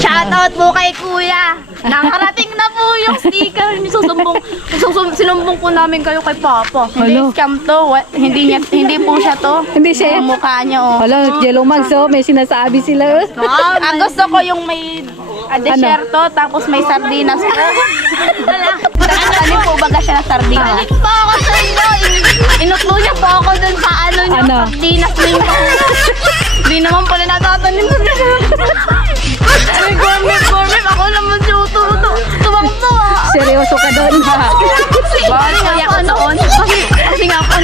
Shoutout po kay Kuya. Nakarating na po yung sticker. Sinumbong po namin kayo kay Papa. Hindi scam to. Hindi po siya to. Hindi siya. Ang mukha niya oh. Hello, Yellow Mags, oh. May sinasabi sila. Ang gusto ko yung may desierto, tapos may sardinas po. Ano po baga siya na sardinas? Galit po ako sa inyo. Inutlo niya po ako dun sa niyo. Sardinas ninyo. Hindi naman pala natatanim. May gourmet. Ako naman tuwang-tuwa. Seryoso ka doon. Bakit kaya ako noon? Kasi nga po,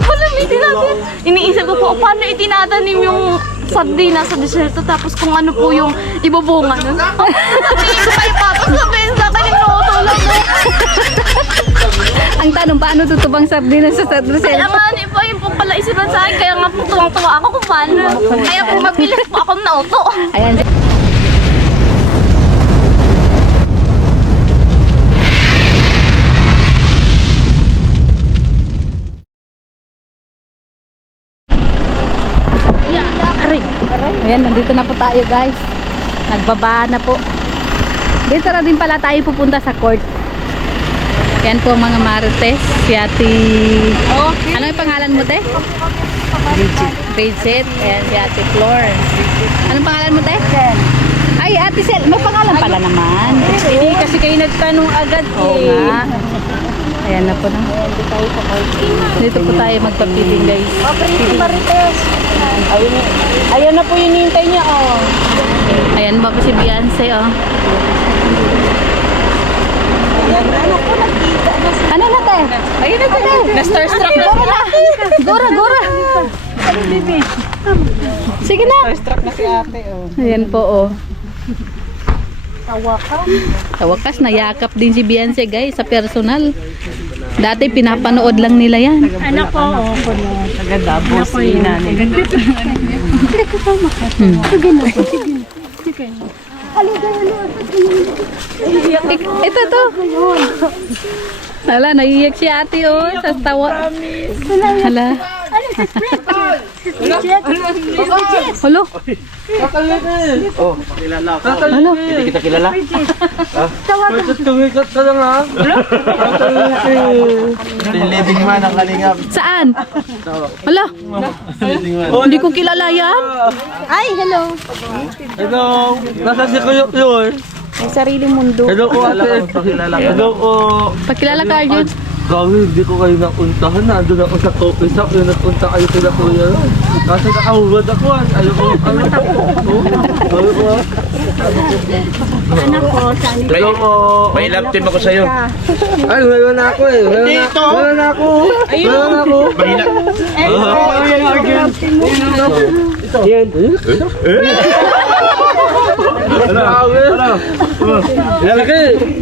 pala may tinatin. Iniisip ko po, paano itinatanim yung sardinas sa desierto tapos kung ano po yung ibubunga nun. Sabihin ko kayo tapos sabihin sa akin yung nakutulog mo. Ang tanong, paano tutubang sardinas sa sardinas? Kaya nga, di ba yung po pala isipan sa akin, kaya nga po tuwang-tuwa ako kung paano. Kaya po mabilis po akong nauto. Ayan. Ayan, nandito na po tayo guys. Nagbaba na po. Dito na din pala tayo pupunta sa court. Yan po mga marites. Si Ate... Okay. Ano yung pangalan mo, te? Bridget. Ayan si Ate Florence. Anong pangalan mo, te? Sel. Ay, Ate Sel. May pangalan pala naman. Hindi kasi kayo nagtanong agad eh. Oo nga. Ayan na po na. Dito po tayo magpapiling guys. Pretty Marites. Ayan na po yung hintay niya, oh. Ayan ba po si Beyonce, oh. Ano na, te? Ayun na tayo. Na-starstruck na sila. Gora. Sige na. Starstruck na si ate, oh. Ayan po, oh. Sa wakas, nayakap din si Beyonce, guys, sa personal. Dati, pinapanood lang nila yan. Anak ko, oh. Taga-Davos, inani. Ito to. Hala, naiiyak si ate, oh. Sa tawa. Hala. Halo. Oh, kilala ako. Halo. Hindi kita kilala? Tumikat ka lang, ha? Living man ang kalingap. Saan? Hala. Hindi ko kilala yan. Ay, hello. Hello. Nasa si Kuya yun? May sariling mundo. Hello po, ate. Hello po. Pagkilala ka, Arjun. Gawin, hindi ko kayo napuntahan. Nandun ako sa coffee shop. Yung napunta kayo sila kuya. Kasi nakahulad ako. Ayaw ko. Ayaw ko. Anak ko, saan? Hello po. May love team ako sa'yo. Ay, wala na ako eh. Wala na ako. Mahina. Yan.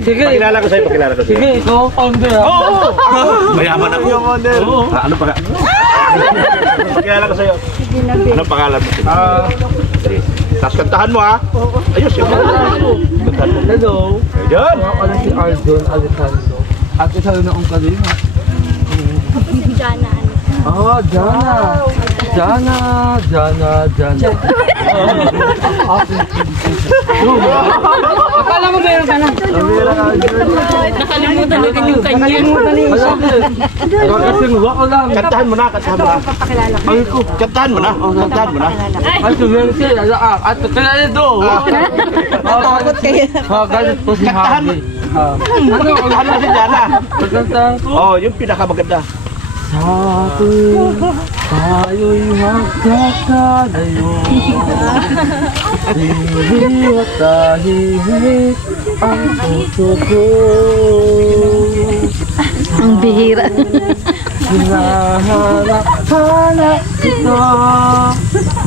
Sige. Pakilala ko sa'yo, pakilala ko sa'yo. Sige, ikaw ang founder ha. Mayaman ako. Ano pa? Pakilala ko sa'yo. Ano pangalan mo? Tapos kantahan mo ha. Ayos yun. Hello. Ayun. Mga pala si Arjun Alejandro. At isa rin akong kalima. Jana. Ah, Jana. Akala mo meron ka na? Nakalimutan natin yung kanya. Kakasing wako lang. Kantahan mo na. Ay ko. Kantahan mo na. Ay, sumensi. At kaya do. Takot kayo. Galit po si Hagi. Kantahan mo si Jana. Pagkantahan ko. Oh, yung pinakamaganda. Sa atin, tayo'y magkakalayo. Hindi at tahimik ang puso ko. Ang bihira. Hinahanap kita,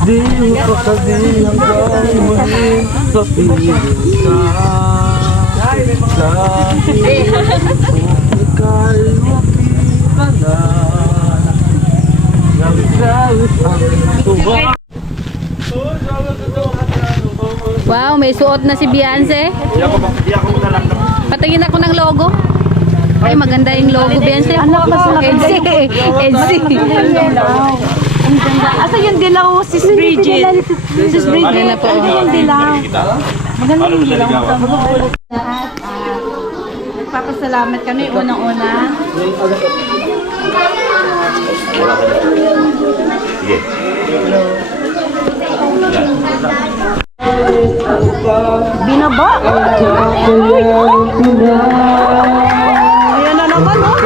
di mo kasabi hanggang muli sa piling ka. Dahil kung ika'y makita na, Wow, may suot na si Beyonce. Di ako na lang. Patingin ako ng logo. Ay, maganda yung logo, Beyonce. Ano pa sa EDC. Asa yung dilaw, Sis Bridget? Sis Bridget, Ayan na po. ano yung dilaw? Ano mo naligawan? Lahat, nagpapasalamat kami unang-una. Sige. Binaba. Ayan na naman, oh.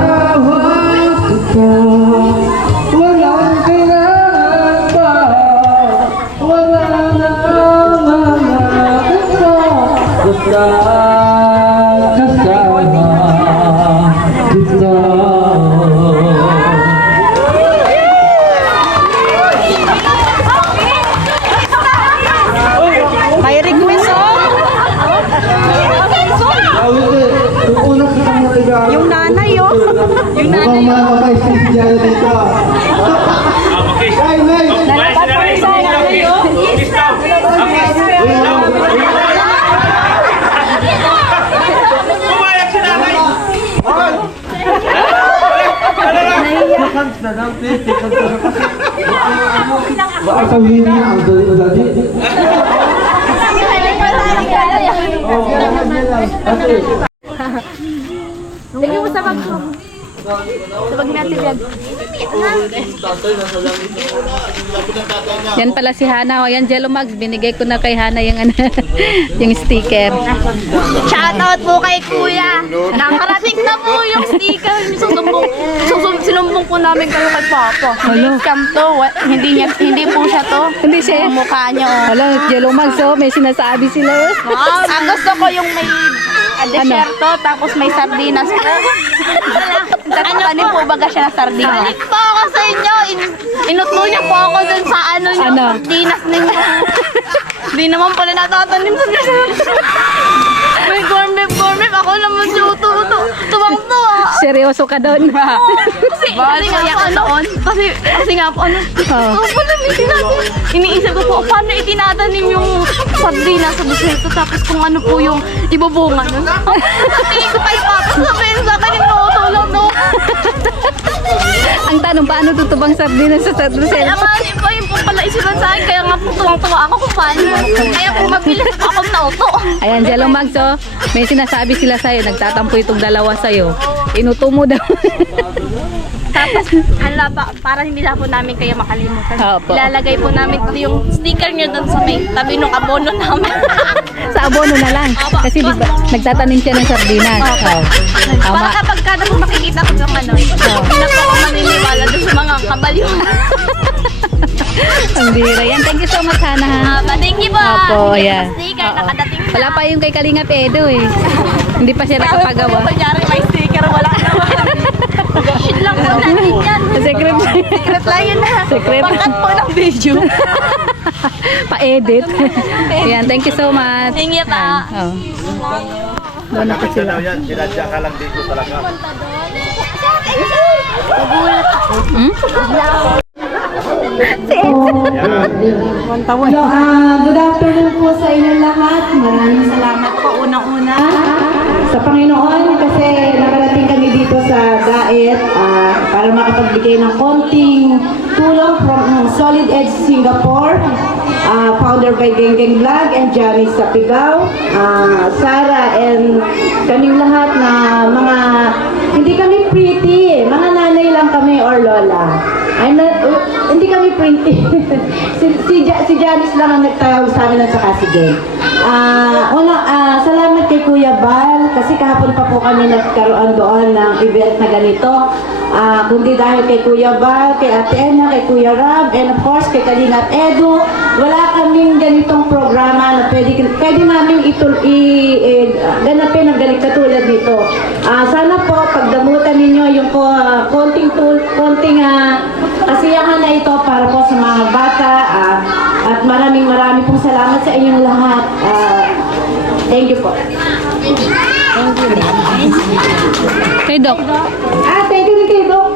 Kasama kita, walang kailangan pa, wala na mga kita, basta kasama kita. May request, oh. Yung nanay, oh. Yung nanay, oh. Nalapat pa rin sa nanay, oh. Pumayag si nanay! Baka sabihin niya, ang dali-dali. Lagi mo sa bag. Sa bag natin yan. Yan pala si Hana. O yan, Jello Mags. Binigay ko na kay Hana yung, ano, yung sticker. Shoutout po kay Kuya. Nakarating na po yung sticker. Sinumbong po namin kayo kay Papa. Scam to. Hindi po siya to. Hindi siya. Ang mukha niya, oh. Wala, Jello Mags. Oh, may sinasabi sila. Oh. Ang gusto ko yung may desierto, tapos may sardinas. Ano po baga siya na sardinas? Galit po ako sa inyo. Inutlo niyo po ako dun sa ano niyo, Ano? sardinas ninyo. Hindi naman pala natatanim sa may corn beef. Ako naman tuwang-tuwa. Seryoso ka doon. Kasi nga po noon. Kasi nga po ano. Oh. Pala may tinanim. Iniisip ko po, paano itinatanim yung sardinas sa desierto, tapos kung ano po yung ibubunga nun. Tingin ko pa yung papa sabihin sa akin yung tutulong no. Ang tanong, paano tutubang sardinas sa Kaya sardinas? nga, di ba yung po pala isipan sa akin, kaya nga po tuwang-tuwa ako kung paano. Kaya po mabilis po akong nauto. Ayan, Jello Mags, oh. May sinasabi sila sa'yo. Nagtatampo itong dalawa sa'yo. Inuto mo daw. Tapos, para hindi na po namin kayo makalimutan. Opo. Ilalagay po namin yung sticker nyo doon sa may tabi ng abono namin. Sa abono na lang. Kasi di ba, nagtatanim siya ng sardinas. Oh. Para Tama. kapag kada po makikita ko yung ano, hindi na po ako maniniwala doon sa mga kabaliw. Ang bira yan. Thank you so much, Hana. Ha? Thank you po. Opo, Hindi yeah. pa sticker, Oo. nakadating na. Wala pa yung kay Kalinga Pedo eh. Hindi pa siya nakapagawa. Kunyari may sticker, wala naman. Shit lang po natin yan. Secret. Secret lang yun na. Secret. Pangkat po ng video. Pa-edit. Ayan, thank you so much. Thank you pa. Oh. Doon na po Kapit ka sila. daw yan, sinadya ka lang dito talaga. Hmm? Good afternoon po sa inyong lahat. Maraming salamat po unang-una sa Panginoon kasi nakarating kami dito sa Daet para makapagbigay ng konting tulong from Solid Edge Singapore, founder by Geng Vlog and Janice Sapigao, Sarah and kaming lahat na mga, hindi kami pretty, mga nanay lang kami or lola. Hindi kami pretty. si Janice lang ang nagtawag sa amin at saka si Geng. Salamat kay Kuya Bal kasi kahapon pa po kami nagkaroon doon ng event na ganito. Kundi dahil kay Kuya Bal, kay Ate Ena, kay Kuya Rab, and of course kay Kalingap Edu, wala kaming ganitong programa na pwede namin ganapin ang galing katulad nito. Sana po pagdamutan ninyo yung konting kasiyahan na ito para po sa mga bata at maraming pong salamat sa inyong lahat. Thank you po. Kay Doc. Thank you rin kay Doc.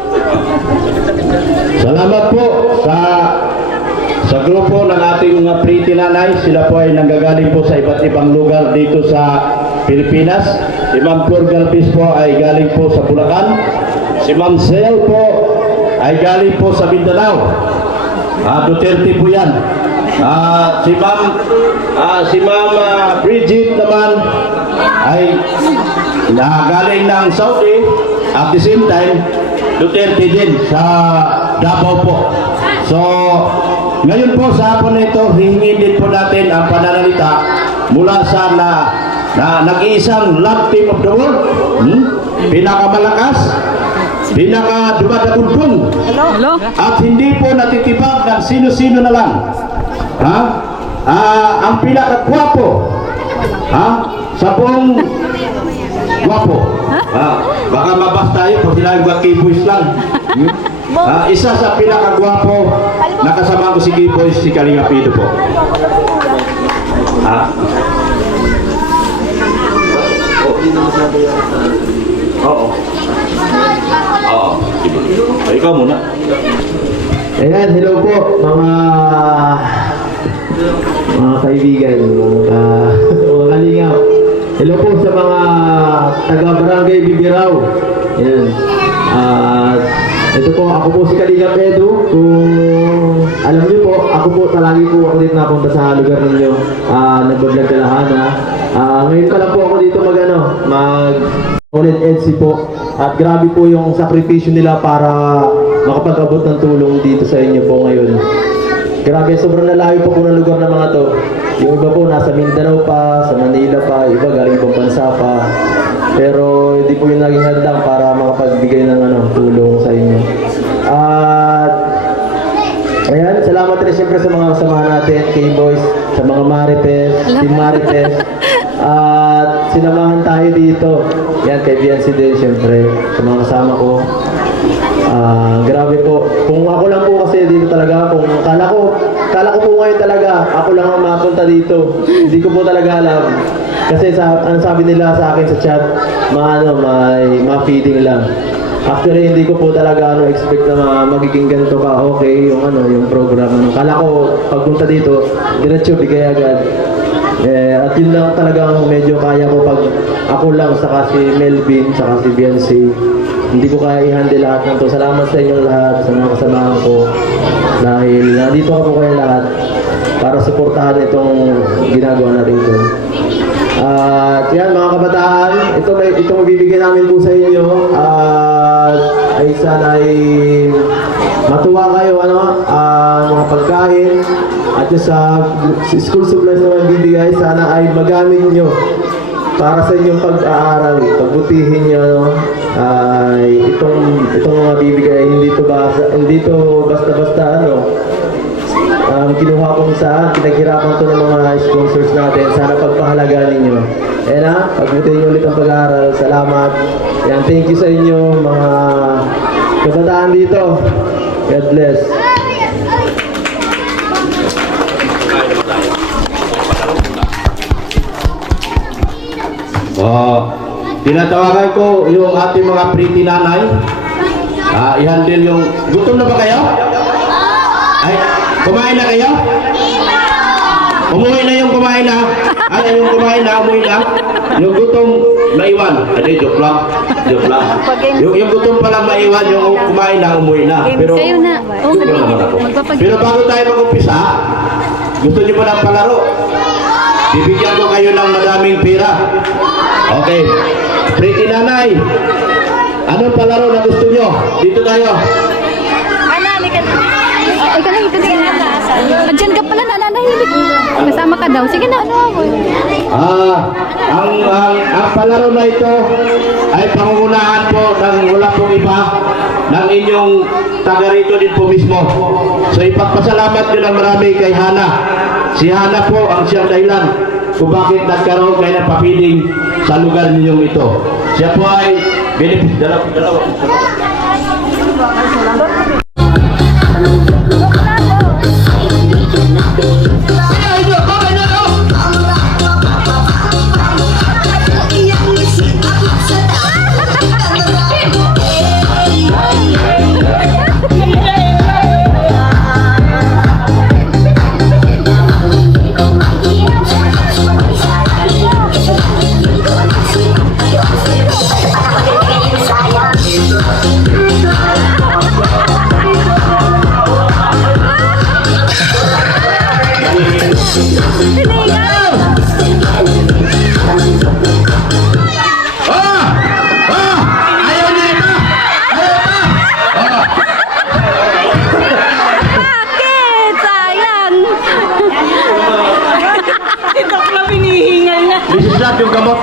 Salamat po sa grupo ng ating mga pretty nanay. Sila po ay nanggagaling po sa iba't ibang lugar dito sa Pilipinas. Si Ma'am Flor Galvez po ay galing po sa Bulacan. Si Ma'am Sel po ay galing po sa Mindanao. Duterte po yan. Si Ma'am Bridget naman ay galing ng Saudi. At the same time, Duterte din sa Davao po. So, ngayon po sa hapon na ito, hihingin din po natin ang pananalita mula sa nag-iisang love team of the world. Pinakamalakas, pinakadumadagundong, Hello? at hindi po natitibag ng sino-sino na lang. Ang pinakagwapo, sa buong gwapo. Baka mabas tayo kung sila yung K-Boys lang. Isa sa pinakagwapo, nakasama ko si K-Boys, si Kalinga Pido po. Oo. Ikaw muna. Ayan, hello po mga kaibigan, mga kalingap. Hello po sa mga taga-barangay Bibiraw. Ayan. Ito po, ako po si Kalingap Edu. Kung alam niyo po, ako po palagi po ako dito napunta sa lugar ninyo. Nag-vlog Kalahana. Ngayon ka lang po ako dito mag EDC po. At grabe po yung sakripisyo nila para makapag-abot ng tulong dito sa inyo po ngayon. Grabe, sobrang nalayo po ng lugar ng mga to. Yung iba po nasa Mindanao pa, sa Manila pa, iba galing pang bansa pa. Pero hindi po yung naging handang para makapagbigay ng tulong sa inyo. At ayan, salamat rin siyempre sa mga kasamahan natin, K-Boys, sa mga Marites, Team Marites. At sinamahan tayo dito. Yan, kay Biancy din siyempre, sa mga kasama ko. Grabe po. Kung ako lang po kasi dito talaga, kung kala ko po ngayon talaga, ako lang ang mapunta dito. Hindi ko po talaga alam. Kasi ang sabi nila sa akin sa chat, may ma-feeding lang. Actually, hindi ko po talaga expect na magiging ganito ka okay yung program. Kala ko pagpunta dito, diretso bigay agad. At yun lang talagang medyo kaya ko pag ako lang, saka si Melvin, saka si Biancy. Hindi ko kaya i-handle lahat ng to. Salamat sa inyong lahat, sa mga kasamahan ko. Dahil nandito ako kayo lahat para suportahan itong ginagawa natin ito. At yan mga kabataan, ito mabibigyan namin po sa inyo. Ay sana ay matuwa kayo mga pagkain at sa school supplies na bibigay, sana ay magamit nyo para sa inyong pag-aaral. Pagbutihin nyo ay itong mga bibigay, hindi to basta-basta kinuha kong pinaghirapan to ng mga sponsors natin. Sana pagpahalagaan ninyo. Pagbutihin nyo ulit ang pag-aaral. Salamat. Yan, thank you sa inyo mga kabataan dito. God bless. Tinatawagan ko yung ating mga pretty nanay. I-handle yung... Gutom na ba kayo? Ay, kumain na kayo? Umuwi na yung kumain na. Ay, yung kumain na, umuwi na. Yung gutom, maiwan. Ay, joke lang. Joke lang. Yung gutom pala maiwan, yung kumain na, umuwi na. Pero, Kayo na. joke lang naman ako. Pero bago tayo mag-umpisa, gusto niyo pa ng palaro? Bibigyan ko kayo ng madaming pera. Okay. Pretty nanay, anong palaro na gusto nyo? Dito tayo. Diyan ka pala, nananahimik. Kasama ka daw. Sige na. Ang palaro na ito ay pangungunahan po ng wala pong iba ng inyong taga rito din po mismo. So ipagpasalamat nyo ng marami kay Hana. Si Hana po ang siyang dahilan kung bakit nagkaroon kayo ng papiling sa lugar ninyong ito. Siya po ay dalawa. Yeah. Mrs. Lab yung gamot.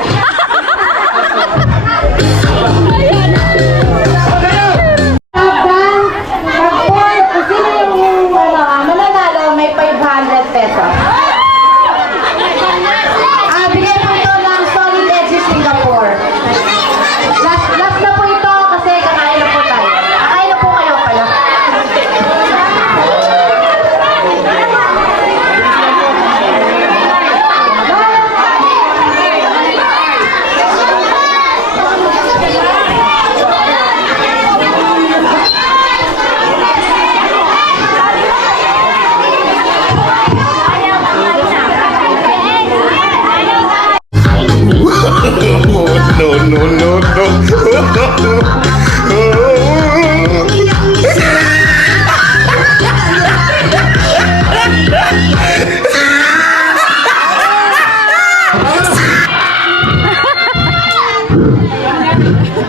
Mananalo, may 500 pesos. Bigay po ito ng Solid Edge Singapore. Last na po ito kasi kakain na po tayo. Kakain na po kayo pala.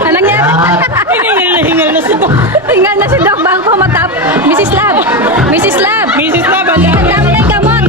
Anong yan? Hingal na si Doc bang pumatap. Mrs. Lab! Mrs. Lab! Mrs. Lab! Ang dami ng gamot!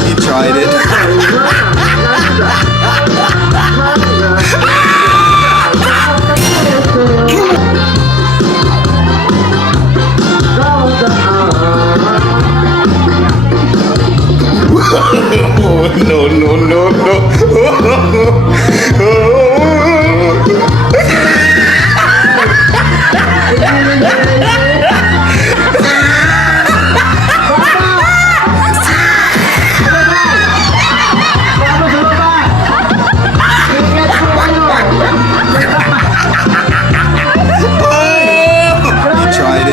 You tried it. No, no, no, no. You tried it.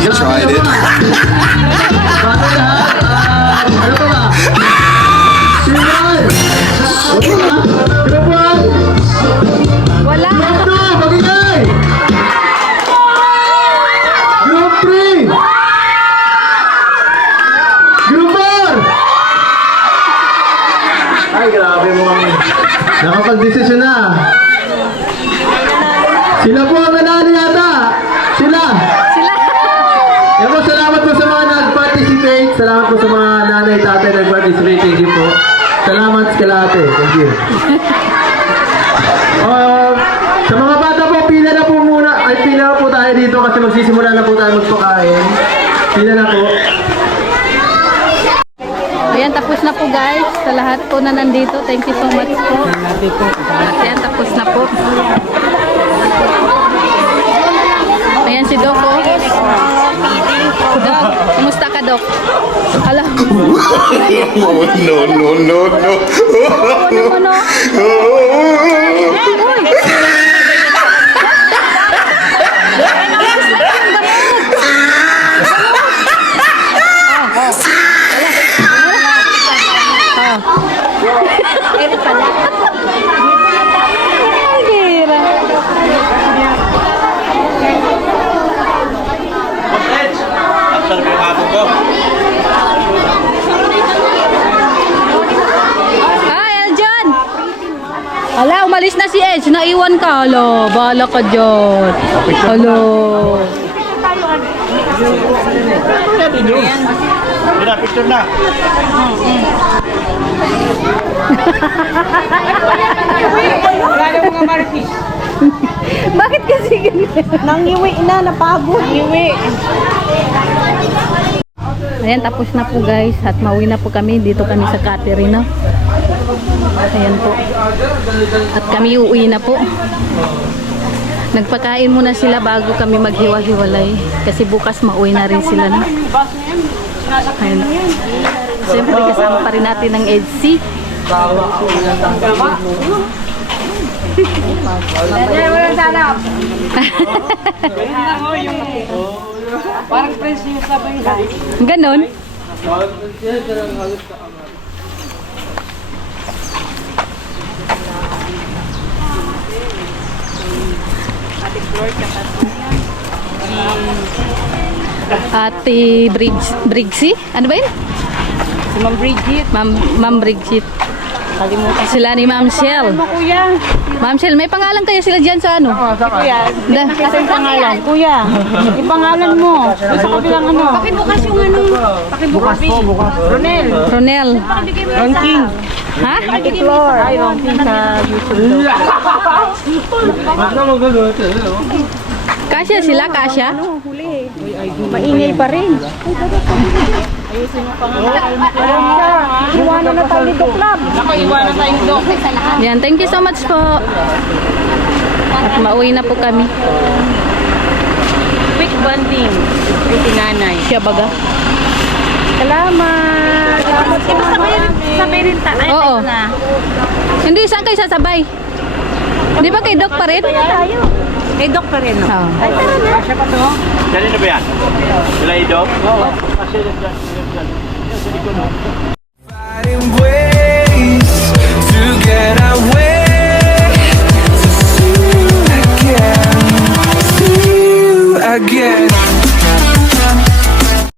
You tried it. Wala! Group 3! Group 4! Ay, grabe mo ang... Nakapag-desisyon na. Sila po ang nanalo yata. Sila. Sila! Yan po, salamat po sa mga nag-participate. Salamat po sa mga nanay, tatay nag-participate. Thank you po. Salamat sa kalate. Thank you. Sa mga bata po, pila na po muna. Ay, pila na po tayo dito kasi magsisimula na po tayo magpakain. Pila na po. Ayan, tapos na po guys. Sa lahat po na nandito. Thank you so much po. Ayan, tapos na po. Ayan si Doc po. Doc, kumusta ka Doc? Hala. No, no, no, no. Ano? Uy! Ala, umalis na si Edge. Naiwan ka. Alo, bahala ka dyan. Alo. Picture na. Bakit kasi ganun? Nangiwi na, napagod. Iwi. Ayan, tapos na po guys. At mauwi na po kami. Dito kami sa Caterina. Ayan po. At kami uuwi na po. Nagpakain muna sila bago kami maghiwa-hiwalay. Kasi bukas mauwi na rin sila. No? Ayan. Siyempre kasama pa rin natin ng EDC. Parang friends yung sabay guys. Ganon. Ate Briggsy? Ano ba yun? Si Ma'am Bridget. Ma'am Brigsit. Kalimutan. Sila ni Ma'am Shell. Mo kuya. Ma'am Shell, may pangalan kaya sila dyan sa ano? Kuya. Da- Kasi pangalan. Kuya. Yung pangalan mo. Sa kabilang ano. Pakibukas yung ano. Pakibukas po. Bukas. Ronel. Ronel. Ron King. Ha? Floor. Ay, Ron King sa YouTube. Ba't naman gano'n ito? Kasya sila, kasya? Maingay pa rin. Iwanan na tayo dito, club. Ako, iwanan tayo dito. Yan, thank you so much po. At mauwi na po kami. Quick bonding. Yung nanay. Siya baga? Salamat. Sabay rin tayo. Oo. Hindi, saan kayo sasabay? Di ba kay Doc pa rin? Tayo. Eh, Doc pa rin. Oo. Ay, tara na. Asya pa to. Dali na ba yan? Sila Ido? Fighting with